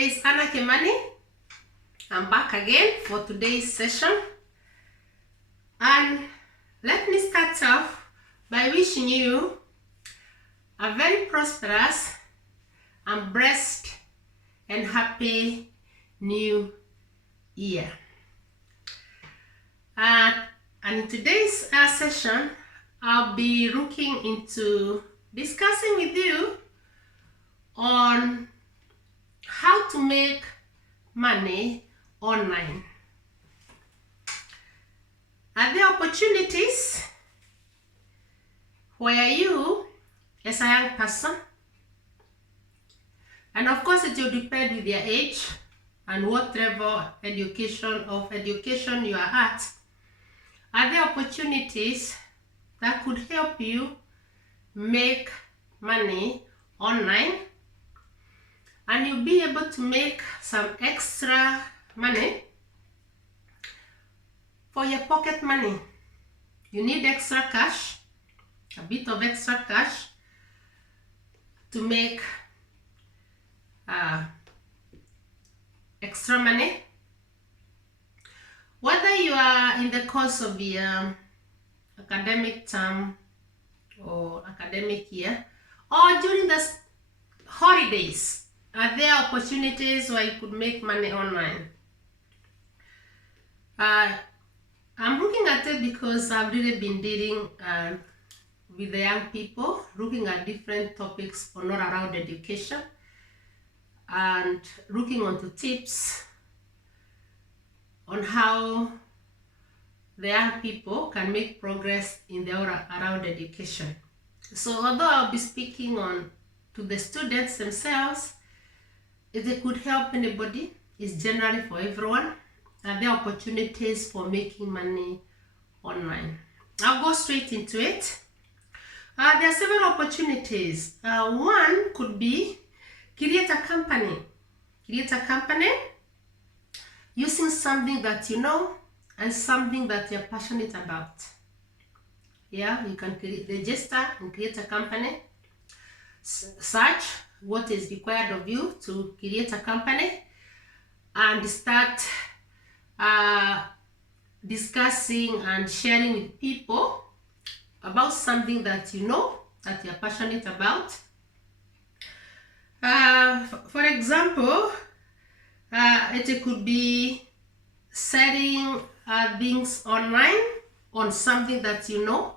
It's Anna Kemani. I'm back again for today's session, and let me start off by wishing you a very prosperous and blessed and happy new year. And in today's session, I'll be looking into discussing with you on how to make money online. Are there opportunities where you, as a young person, and of course it will depend with your age and what level of education you are at, are there opportunities that could help you make money online, and you'll be able to make some extra money for your pocket money? You need extra cash, a bit of extra cash to make extra money. Whether you are in the course of the academic term or academic year, or during the holidays, are there opportunities where you could make money online? I'm looking at it because I've really been dealing with the young people, looking at different topics all around education and looking onto tips on how the young people can make progress in their around education. So although I'll be speaking to the students themselves, if they could help anybody, it's generally for everyone. Are there opportunities for making money online? I'll go straight into it. There are several opportunities. One could be create a company. Create a company using something that you know and something that you're passionate about. Yeah, you can register and create a company. Search what is required of you to create a company and start discussing and sharing with people about something that you know, that you're passionate about. For example, it could be selling things online on something that you know.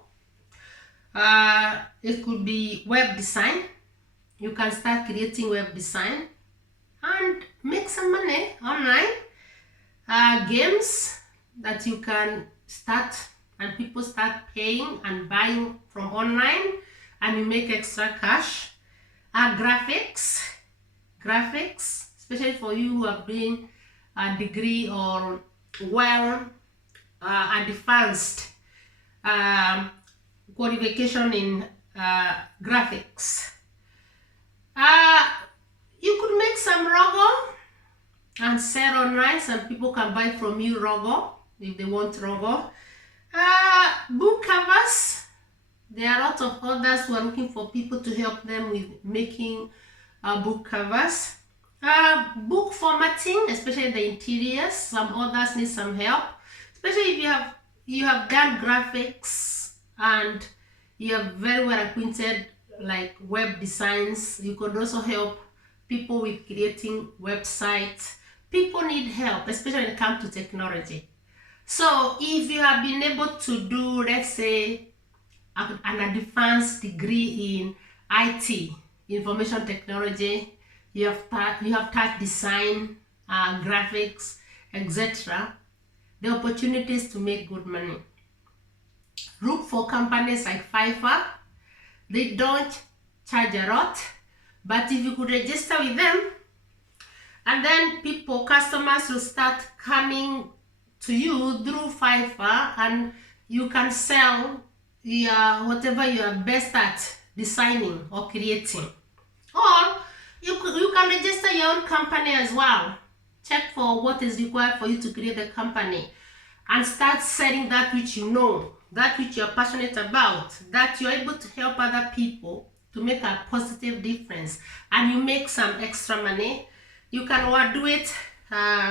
It could be web design. You can start creating web design and make some money online. Games that you can start and people start paying and buying from online and you make extra cash. Graphics, especially for you who are doing a degree or advanced qualification in graphics. You could make some logo and sell online. Some people can buy from you logo if they want logo. Book covers. There are a lot of others who are looking for people to help them with making book covers. Book formatting, especially the interiors. Some others need some help, especially if you have done graphics and you are very well acquainted like web designs. You could also help people with creating websites. People need help, especially when it comes to technology. So if you have been able to do, let's say, an advanced degree in IT, information technology, you have taught design, graphics, etc., the opportunities to make good money. Look for companies like Fiverr. They don't charge a lot, but if you could register with them, and then customers will start coming to you through Fiverr, and you can sell whatever you are best at designing or creating. Or you can register your own company as well. Check for what is required for you to create a company and start selling that which you know, that which you're passionate about, that you're able to help other people to make a positive difference, and you make some extra money. You can do it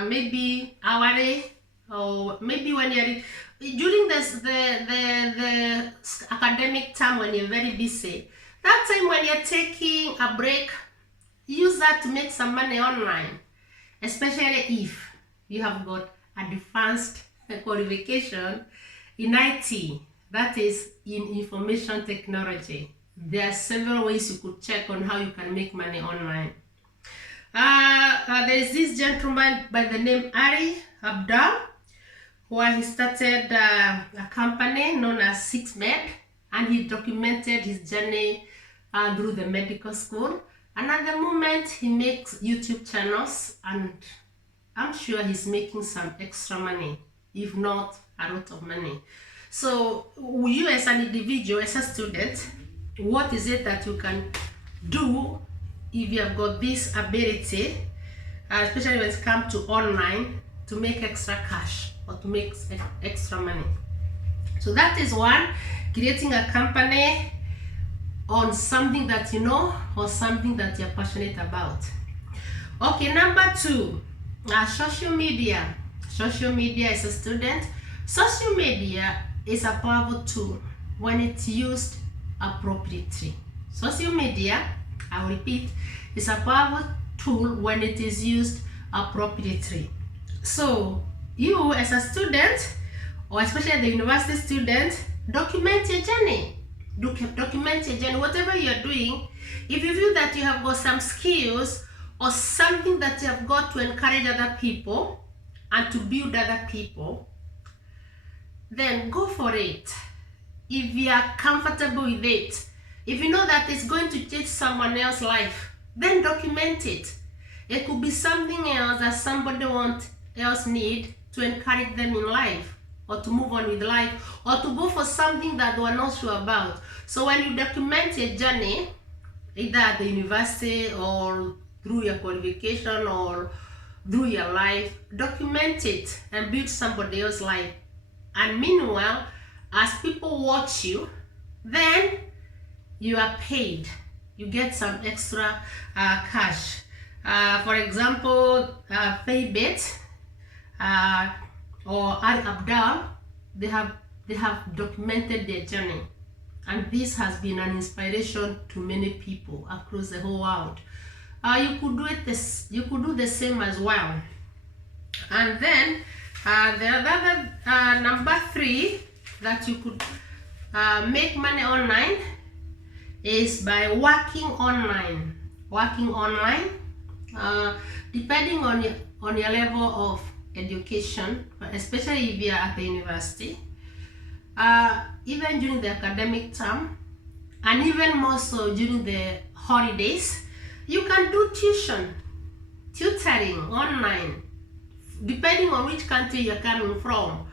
maybe hourly, or maybe when you're during the academic time when you're very busy. That time when you're taking a break, use that to make some money online, especially if you have got advanced qualification in IT, that is in information technology. There are several ways you could check on how you can make money online. There is this gentleman by the name Ali Abdal, where he started a company known as 6Med, and he documented his journey through the medical school. And at the moment, he makes YouTube channels, and I'm sure he's making some extra money, if not a lot of money. So you as an individual, as a student, what is it that you can do if you have got this ability, especially when it comes to online, to make extra cash or to make extra money? So that is one, creating a company on something that you know or something that you're passionate about. Okay, number two, social media. Social media as a student, social media is a powerful tool when it's used appropriately. Social media, I will repeat, is a powerful tool when it is used appropriately. So you as a student, or especially the university student, document your journey. Document your journey, whatever you're doing. If you feel that you have got some skills or something that you have got to encourage other people and to build other people, then go for it. If you are comfortable with it, if you know that it's going to change someone else's life, then document it. It could be something else that somebody else need to encourage them in life, or to move on with life, or to go for something that they are not sure about. So when you document your journey, either at the university or through your qualification or through your life, document it and build somebody else's life. And meanwhile, as people watch you, then you are paid. You get some extra cash. For example, Faybit or Ali Abdal, they have documented their journey, and this has been an inspiration to many people across the whole world. You could do the same as well. And then the other number three that you could make money online is by working online. Working online, depending on your level of education, especially if you are at the university, even during the academic term, and even more so during the holidays, you can do tutoring online, depending on which country you're coming from,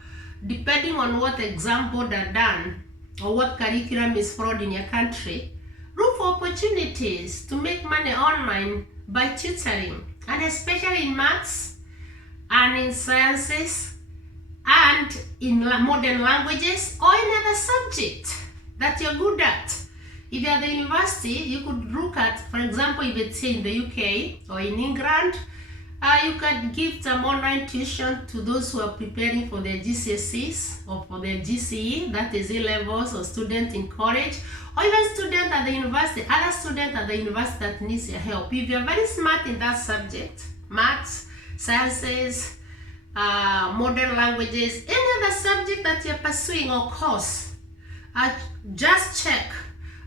depending on what example they're done or what curriculum is followed in your country. Look for opportunities to make money online by tutoring, and especially in maths and in sciences and in modern languages or in other subjects that you're good at. If you're at the university, you could look at, for example, if it's in the UK or in England, you can give some online tuition to those who are preparing for their GCSEs or for their GCE, that is A-levels, or students in college, or even students at the university, other students at the university that needs your help. If you're very smart in that subject, maths, sciences, modern languages, any other subject that you're pursuing or course, just check.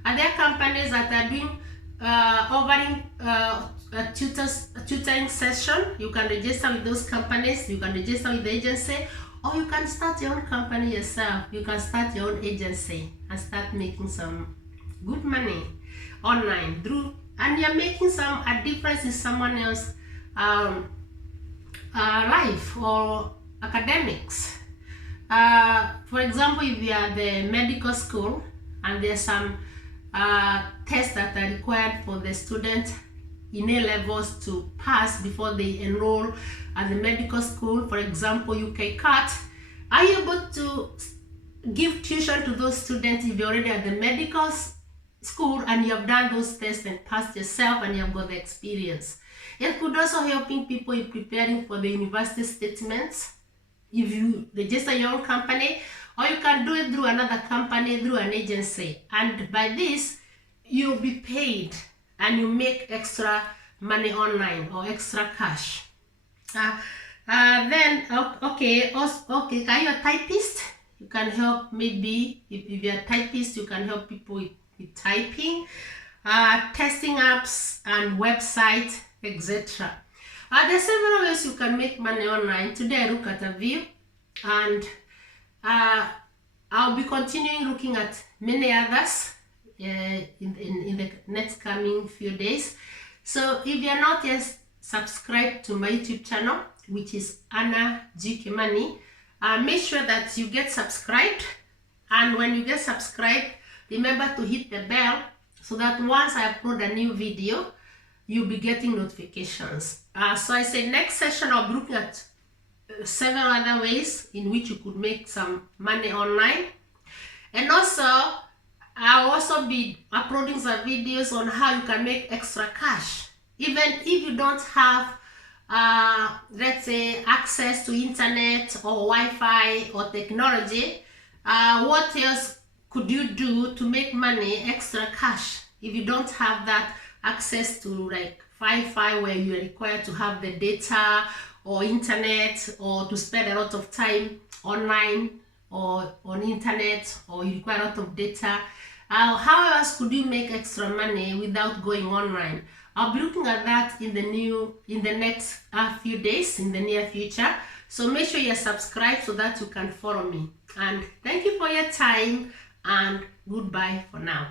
Are there companies that are doing offering a tutoring session? You can register with those companies, you can register with the agency, or you can start your own company yourself. You can start your own agency and start making some good money online and you're making a difference in someone else's life or academics. For example, if you are at the medical school and there's some tests that are required for the student in A-levels to pass before they enroll at the medical school, for example, UK-CAT, are you able to give tuition to those students if you're already at the medical school and you have done those tests and passed yourself and you have got the experience. It could also helping people in preparing for the university statements if you register your own company, or you can do it through another company, through an agency, and by this you'll be paid and you make extra money online or extra cash. Then okay, okay, are you a typist? You can help, maybe if you're a typist, you can help people with typing, testing apps and website, etc. There are several ways you can make money online. Today I look at a few, and I'll be continuing looking at many others in the next coming few days. So if you're not yet subscribed to my YouTube channel, which is Anna G. Kimani, make sure that you get subscribed, and when you get subscribed, remember to hit the bell so that once I upload a new video, you'll be getting notifications. So I say next session I'll be looking at several other ways in which you could make some money online, and also I'll also be uploading some videos on how you can make extra cash even if you don't have let's say access to internet or Wi-Fi or technology. What else could you do to make money, extra cash, if you don't have that access to like Wi-Fi where you are required to have the data or internet, or to spend a lot of time online or on internet, or you require a lot of data? How else could you make extra money without going online? I'll be looking at that in the next few days, in the near future. So make sure you're subscribed so that you can follow me. And thank you for your time, and goodbye for now.